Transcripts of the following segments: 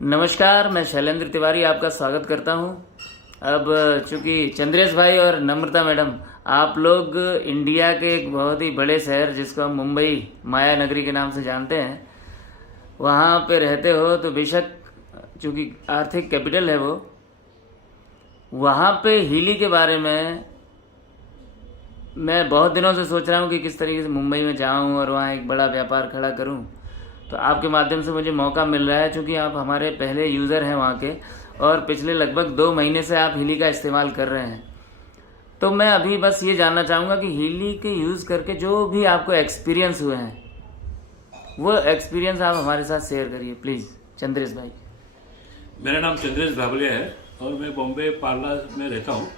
नमस्कार, मैं शैलेंद्र तिवारी आपका स्वागत करता हूं। अब चूंकि चंद्रेश भाई और नम्रता मैडम, आप लोग इंडिया के एक बहुत ही बड़े शहर जिसको हम मुंबई माया नगरी के नाम से जानते हैं, वहाँ पे रहते हो, तो बेशक चूंकि आर्थिक कैपिटल है वो, वहाँ पे हीली के बारे में मैं बहुत दिनों से सोच रहा हूँ कि किस तरीके से मुंबई में जाऊँ और वहाँ एक बड़ा व्यापार खड़ा करूँ। तो आपके माध्यम से मुझे मौका मिल रहा है, चूँकि आप हमारे पहले यूज़र हैं वहाँ के और पिछले लगभग 2 महीने से आप हीली का इस्तेमाल कर रहे हैं। तो मैं अभी बस ये जानना चाहूँगा कि हीली के यूज़ करके जो भी आपको एक्सपीरियंस हुए हैं, वो एक्सपीरियंस आप हमारे साथ शेयर करिए प्लीज़। चंद्रेश भाई। मेरा नाम चंद्रेश भावलिया है और मैं बॉम्बे पार्ला में रहता हूँ।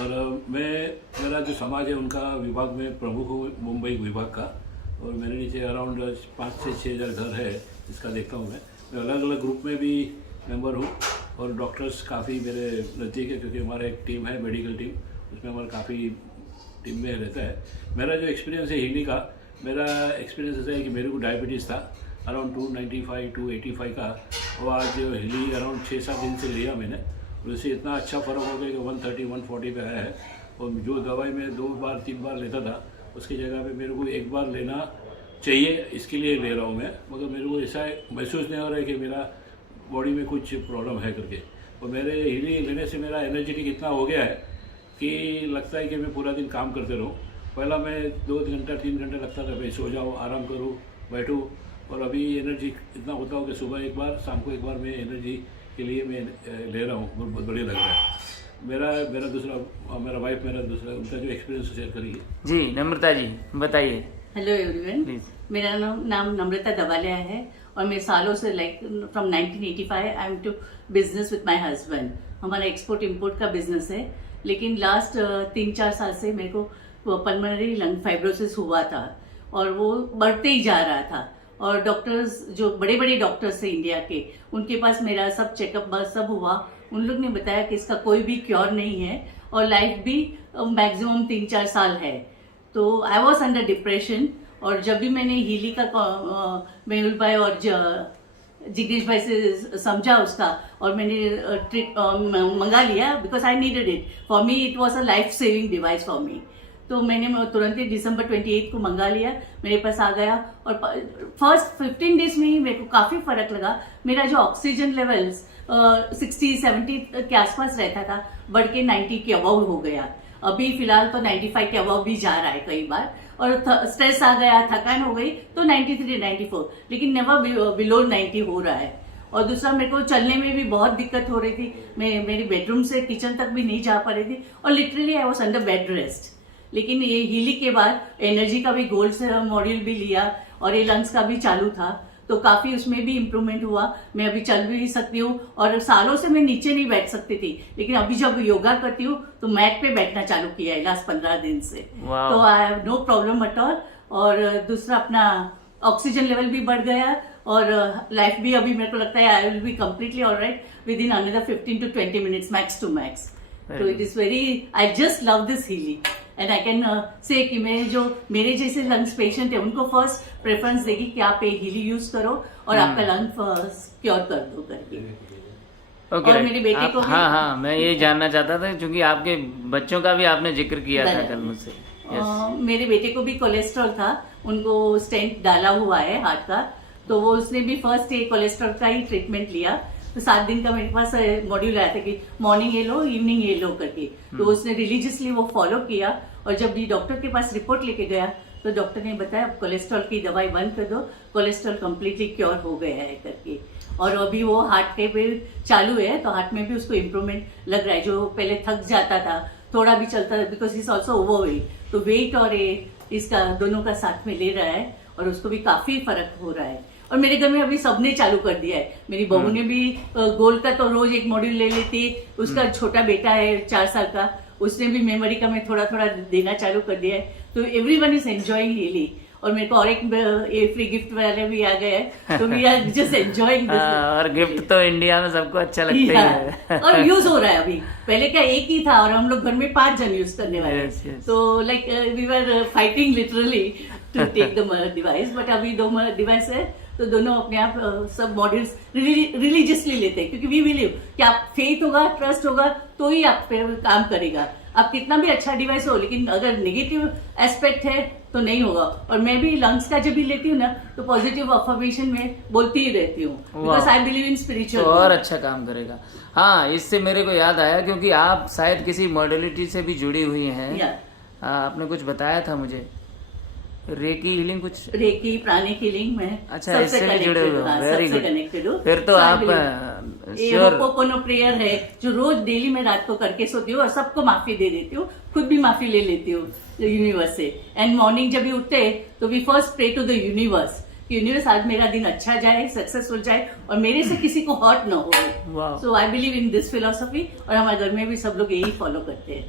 और मेरा जो समाज है उनका विभाग में प्रमुख हूँ, मुंबई विभाग का। और मेरे नीचे अराउंड 5 से 6 हज़ार घर है, इसका देखता हूँ मैं अलग अलग ग्रुप में भी मेंबर हूँ। और डॉक्टर्स काफ़ी मेरे नज़दीक है, क्योंकि हमारा एक टीम है, मेडिकल टीम, उसमें हमारा काफ़ी टीम में रहता है। मेरा जो एक्सपीरियंस है हीली का, मेरा एक्सपीरियंस ऐसा है कि मेरे को डायबिटीज़ था अराउंड 295 285 का, और आज हीली अराउंड 6-7 दिन से लिया मैंने, और उससे इतना अच्छा फ़र्क हो गया कि 130 140 पे आया है। और जो दवाई मैं 2 बार 3 बार लेता था, उसकी जगह पे मेरे को 1 बार लेना चाहिए, इसके लिए ले रहा हूँ मैं। मगर मेरे को ऐसा महसूस नहीं हो रहा है कि मेरा बॉडी में कुछ प्रॉब्लम है करके। और मेरे हीली लेने से मेरा एनर्जेटिक इतना हो गया है कि लगता है कि मैं पूरा दिन काम करते रहूँ। पहला मैं 2 घंटा 3 घंटे लगता था, मैं सो जाऊँ, आराम करूँ, बैठूँ, और अभी एनर्जी इतना होता हो कि सुबह 1 बार, शाम को 1 बार मैं एनर्जी के लिए मैं ले रहा हूँ। बहुत बढ़िया लग रहा है। मेरा वाइफ उनका जो एक्सपीरियंस शेयर करिए। जी नम्रता जी बताइए। हेलो एवरीवन, मेरा नाम नम्रता दवालिया है और मैं सालों से from 1985 I am to business with my husband. हमारा एक्सपोर्ट इंपोर्ट का बिजनेस है, लेकिन लास्ट 3-4 साल से मेरे को पल्मोनरी लंग फाइब्रोसिस हुआ था और वो बढ़ते ही जा रहा था। और डॉक्टर्स, जो बड़े बड़े डॉक्टर्स हैं इंडिया के, उनके पास मेरा सब चेकअप सब हुआ। उन लोग ने बताया कि इसका कोई भी क्योर नहीं है और लाइफ भी मैक्सिमम 3-4 साल है। तो आई वॉज अंडर डिप्रेशन, और जब भी मैंने हीली का मेहुल भाई और जिग्नेश भाई से समझा उसका, और मैंने मंगा लिया, because I needed it. For me it was a life saving device for me. तो मैंने तुरंत ही December 28 को मंगा लिया, मेरे पास आ गया, और फर्स्ट 15 डेज में ही मेरे को काफी फर्क लगा। मेरा जो ऑक्सीजन लेवल्स 60-70 के आसपास रहता था, बढ़ के 90 के अबव हो गया। अभी फिलहाल तो 95 के अबव भी जा रहा है कई बार। और स्ट्रेस आ गया, थकान हो गई तो 93-94, लेकिन नेवर बिलो 90 हो रहा है। और दूसरा, मेरे को चलने में भी बहुत दिक्कत हो रही थी। मैं मेरी बेडरूम से किचन तक भी नहीं जा पा रही थी, और literally I was under bed rest. लेकिन ये हीली के बाद एनर्जी का भी गोल्ड से मॉड्यूल भी लिया, और ये लंग्स का भी चालू था, तो काफी उसमें भी इम्प्रूवमेंट हुआ। मैं अभी चल भी सकती हूँ, और सालों से मैं नीचे नहीं बैठ सकती थी, लेकिन अभी जब योगा करती हूँ तो मैट पे बैठना चालू किया है लास्ट 15 दिन से। तो I have no problem at all. और दूसरा, अपना ऑक्सीजन लेवल भी बढ़ गया, और लाइफ भी अभी मेरे को लगता है I will be completely alright within another 15 to 20 minutes max to max. तो it is very, I just love this hilly, and I can say कि मेरे जैसे लंग्स पेशेंट है, उनको फर्स्ट प्रेफरेंस देगी कि आप हीली यूज करो और आपका लंग क्योर कर दो करके। ओके। और मेरे बेटे को हाँ, मैं ये जानना चाहता था, क्योंकि आपके बच्चों का भी आपने जिक्र किया था कल मुझसे। मेरे बेटे को भी कोलेस्ट्रॉल था, उनको स्टेंट डाला हुआ है हार्ट का, तो वो उसने भी फर्स्ट ये कोलेस्ट्रॉल का ही ट्रीटमेंट लिया। तो 7 दिन का मेरे पास मॉड्यूल आया था कि मॉर्निंग ये लो, इवनिंग ये लो करके। तो उसने रिलीजियसली वो फॉलो किया, और जब भी डॉक्टर के पास रिपोर्ट लेके गया तो डॉक्टर ने बताया कोलेस्ट्रॉल की दवाई बंद कर दो, कोलेस्ट्रॉल कम्प्लीटली क्योर हो गया है करके। और अभी वो हार्ट के पे चालू है, तो हार्ट में भी उसको इम्प्रूवमेंट लग रहा है। जो पहले थक जाता था, थोड़ा भी चलता था, बिकॉज इज ऑल्सो ओवरवेट, तो वेट और इसका दोनों का साथ में ले रहा है, और उसको भी काफी फर्क हो रहा है। और मेरे घर में अभी सबने चालू कर दिया है। मेरी बहू ने भी गोल्ड का तो रोज 1 मॉड्यूल ले लेती है, उसका छोटा बेटा है 4 साल का, उसने भी मेमोरी का में थोड़ा थोड़ा देना चालू कर दिया है। तो एवरीवन इज एंजॉयिंग हीली। और मेरे को और एक फ्री गिफ्ट वाले भी आ गए हैं, तो we are just enjoying this. और गिफ्ट तो इंडिया में सबको अच्छा लगता ही है। और यूज हो रहा है अभी, पहले क्या एक ही था, और हम लोग घर में 5 जन यूज करने वाले। तो like we were fighting literally to take the device, but अभी 2 डिवाइस है, तो तो दोनों अपने आप सब मॉड्यूल्स रिलीजियसली लेते हैं, क्योंकि वी बिलीव कि आप फेथ होगा, ट्रस्ट होगा तो ही आप पे काम करेगा। आप कितना भी अच्छा डिवाइस हो, लेकिन अगर नेगेटिव एस्पेक्ट है तो नहीं होगा। और मैं भी लंग्स का जब भी लेती हूँ ना, तो पॉजिटिव अफर्मेशन में बोलती ही रहती हूँ, because I believe in spiritual. तो और अच्छा काम करेगा। हाँ, इससे मेरे को याद आया, क्योंकि आप शायद किसी मॉडलिटी से भी जुड़ी हुई हैं। आपने कुछ बताया था मुझे, रेकी हीलिंग, कुछ रेकी प्राणिक हीलिंग में अच्छा इससे भी जुड़े हुए हो। Very good. कनेक्टेड हो फिर तो आप श्योर। होपोपोनो प्रेयर है जो रोज डेली में रात को करके सोती हूँ और सबको माफी दे देती हूँ, खुद भी माफी ले लेती हूँ यूनिवर्स से। एंड मॉर्निंग जब भी उठते तो we first pray to the universe, universe आज मेरा दिन अच्छा जाए, सक्सेसफुल जाए और मेरे से किसी को हर्ट ना हो। So I believe in this philosophy, और हमारे घर में भी सब लोग यही फॉलो करते हैं।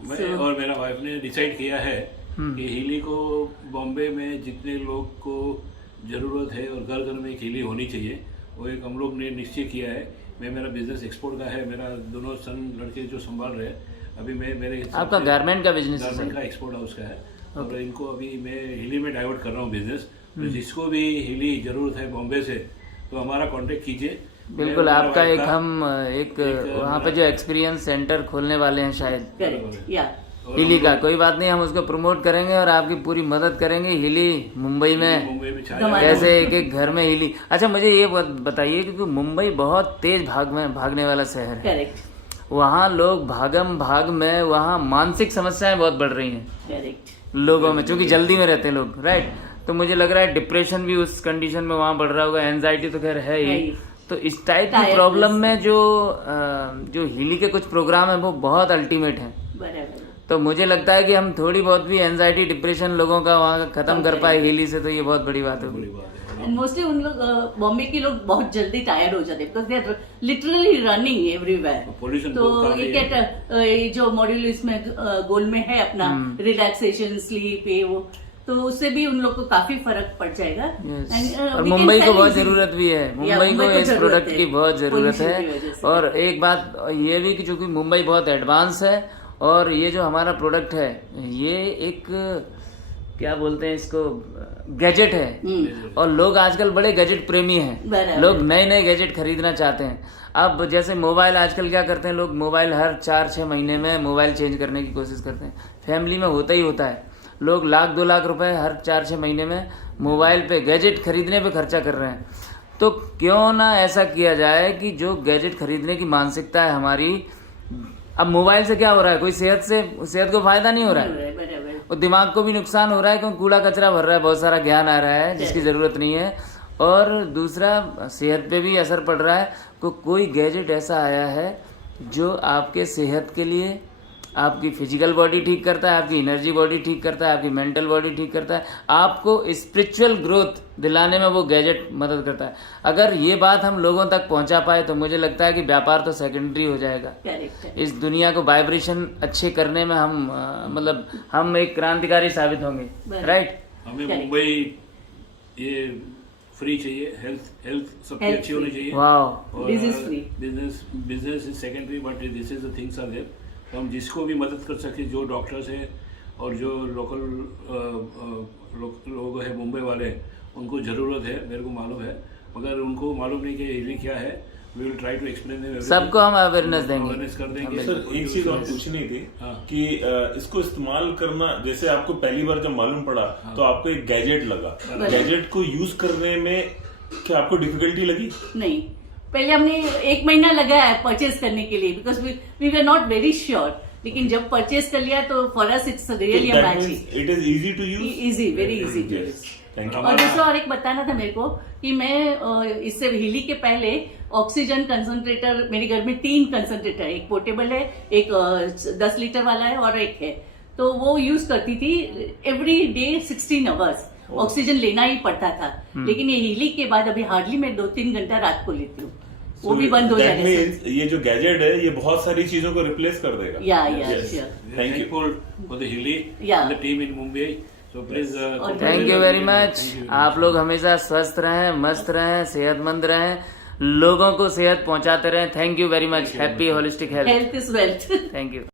मैं और मेरा वाइफ ने डिसाइड किया है कि हीली को बॉम्बे में जितने लोग को जरूरत है और घर घर में एक हीली होनी चाहिए, वो एक हम लोग ने निश्चय किया है। मैं, मेरा बिजनेस एक्सपोर्ट का है, मेरा दोनों सन लड़के जो संभाल रहे हैं अभी। मैं मेरे आपका गारमेंट का बिजनेस है? गारमेंट का एक्सपोर्ट हाउस का है। और इनको अभी मैं हीली में डाइवर्ट कर रहा हूँ बिजनेस। तो जिसको भी हीली जरूरत है बॉम्बे से, तो हमारा कांटेक्ट कीजिए। बिल्कुल, आपका एक हम एक वहाँ पे जो एक्सपीरियंस सेंटर खोलने वाले हैं शायद हिली का, कोई बात नहीं, हम उसको प्रमोट करेंगे और आपकी पूरी मदद करेंगे। हिली मुंबई में कैसे एक एक घर में हिली। अच्छा मुझे ये बताइए, क्योंकि मुंबई बहुत तेज भागने वाला शहर है। करेक्ट। वहाँ लोग भागम भाग में, वहाँ मानसिक समस्याएं बहुत बढ़ रही हैं। करेक्ट। लोगों में, क्योंकि जल्दी में रहते हैं लोग, राइट। तो मुझे लग रहा है डिप्रेशन भी उस कंडीशन में वहाँ बढ़ रहा होगा, एंजाइटी तो खैर है ही। तो इस टाइप की प्रॉब्लम में जो हिली के कुछ प्रोग्राम है वो बहुत अल्टीमेट है। तो मुझे लगता है कि हम थोड़ी बहुत भी एंजाइटी डिप्रेशन लोगों का वहाँ खत्म कर पाए हिली से, तो ये बहुत बड़ी बात है। मोस्टली उन लोग बॉम्बे के लोग बहुत जल्दी टायर्ड हो जाते हैं, because they are literally running everywhere. तो ये जो मॉड्यूल इसमें गोल में है अपना रिलैक्सेशन, स्लीप, ये वो, तो उससे भी उन लोग को काफी फर्क पड़ जाएगा। और मुंबई को बहुत जरूरत भी है, मुंबई को इस प्रोडक्ट की बहुत जरूरत है। और एक बात ये भी कि चूंकि मुंबई बहुत एडवांस है, और ये जो हमारा प्रोडक्ट है ये एक क्या बोलते हैं इसको, गैजेट है। और लोग आजकल बड़े गैजेट प्रेमी हैं, लोग नए नए गैजेट खरीदना चाहते हैं। अब जैसे मोबाइल आजकल क्या करते हैं लोग, मोबाइल हर 4-6 महीने में मोबाइल चेंज करने की कोशिश करते हैं। फैमिली में होता ही होता है, लोग 1-2 लाख रुपए हर 4-6 महीने में मोबाइल पे गैजेट खरीदने पे खर्चा कर रहे हैं। तो क्यों ना ऐसा किया जाए कि जो गैजेट खरीदने की मानसिकता है हमारी, अब मोबाइल से क्या हो रहा है, कोई सेहत को फायदा नहीं हो रहा है, और दिमाग को भी नुकसान हो रहा है, क्योंकि कूड़ा कचरा भर रहा है, बहुत सारा ज्ञान आ रहा है जिसकी जरूरत नहीं है। और दूसरा सेहत पे भी असर पड़ रहा है। तो कोई गैजेट ऐसा आया है जो आपके सेहत के लिए, आपकी फिजिकल बॉडी ठीक करता है, आपकी एनर्जी बॉडी ठीक करता है, आपकी मेंटल बॉडी ठीक करता है, आपको स्पिरिचुअल ग्रोथ दिलाने में वो गैजेट मदद करता है। अगर ये बात हम लोगों तक पहुंचा पाए तो मुझे लगता है कि व्यापार तो सेकेंडरी हो जाएगा। इस दुनिया को वाइब्रेशन अच्छे करने में हम एक क्रांतिकारी साबित होंगे, राइट। हमें मुंबई ये फ्री चाहिए, हेल्थ सबकी अच्छी होनी चाहिए। वाह, business is secondary, but this is the things are there. तो हम जिसको भी मदद कर सके, जो डॉक्टर्स हैं और जो लोकल लोग हैं मुंबई वाले, उनको ज़रूरत है, मेरे को मालूम है। मगर उनको मालूम नहीं कि हिली क्या है। We will try to explain, सबको हम अवेयरनेस देंगे, अवेयरनेस कर देंगे। सर एक चीज और पूछनी थी कि इसको इस्तेमाल करना, जैसे आपको पहली बार जब मालूम पड़ा तो आपको एक गैजेट लगा, गैजेट को यूज करने में क्या आपको डिफिकल्टी लगी? नहीं, पहले हमने 1 महीना लगाया परचेज करने के लिए, because we were not very sure. लेकिन जब परचेज कर लिया तो for us it's really magic. It is easy to use, easy, very easy to use. और दूसरा और एक बताना था मेरे को कि मैं इससे हिली के पहले ऑक्सीजन कंसंट्रेटर, मेरे घर में 3 कंसंट्रेटर, एक पोर्टेबल है, एक 10 लीटर वाला है और एक है, तो वो यूज करती थी एवरी डे 16 आवर्स। ऑक्सीजन लेना ही पड़ता था। लेकिन ये हिली के बाद अभी हार्डली मैं 2-3 घंटा रात को लेती हूँ, वो भी बंद हो जाएगा। ये जो गैजेट है ये बहुत सारी चीजों को रिप्लेस कर देगा। Thank you for the hilly and the team in Mumbai. So please thank you very much. आप लोग हमेशा स्वस्थ रहें, मस्त रहें, सेहतमंद रहें, लोगों को सेहत पहुंचाते रहें। Thank you very much. Happy holistic health. Health is wealth. Thank you.